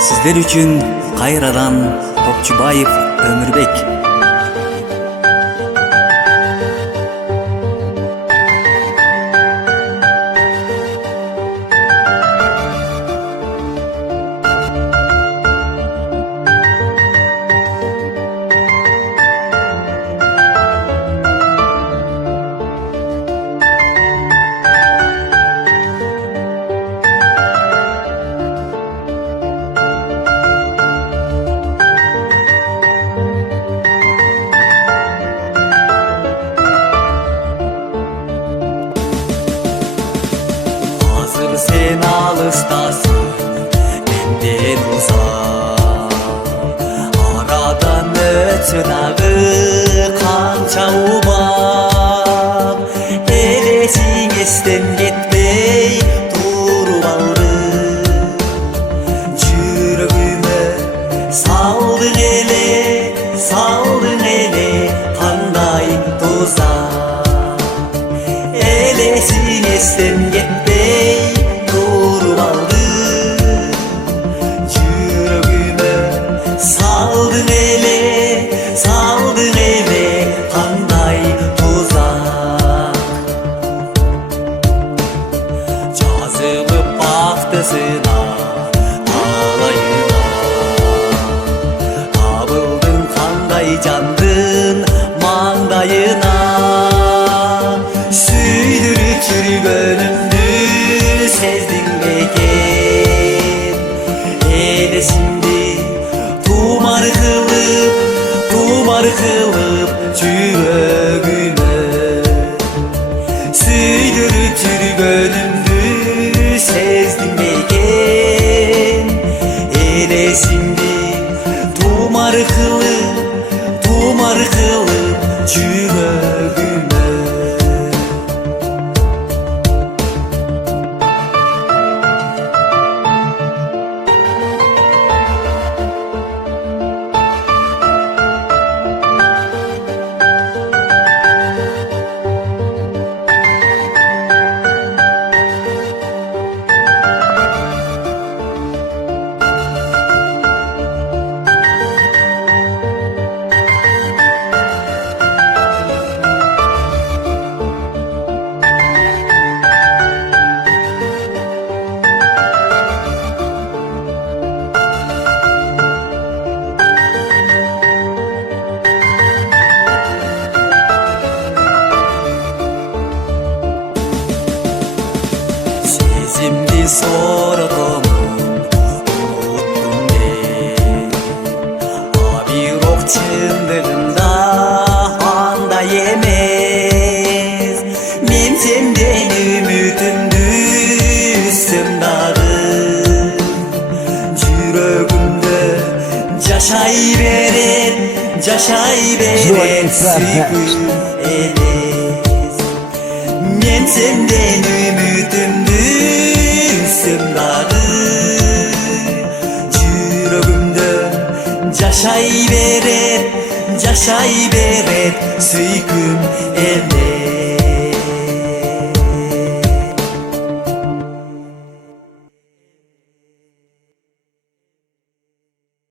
Sizler üçün Kayradan Topçubayev Ömürbek. Hazır sen alıstasın benden uzak, aradan ötün ağı kança ubak. Elesin esten gitmey durup alırım, yüreğime saldın ele, saldın ele kanday tuzak. Elesin esten gitmey durup aldım, yüreğime saldın ele, saldın ele kanday tuzak. Cazılıp baktısına alayına, kabıldın kanday candın mandayına. Süydürütür gönlümdü sezdin beken, hele şimdi dumar kılıp, dumar kılıp yüreğime. Süydürütür gönlümdü sezdin beken, hele şimdi dumar kılıp, dumar kılıp yüreğime. Şimdi sordum, unuttum ne? Abi rock çıldırında anda yemez. Men senden ümitimdi sımdağım, yüreğimde yaşay veren, yaşay veren süyküm eles. Men senden ümitimdi sımdağım, yüreğimde yaşay veren, yaşay veren süyküm eles.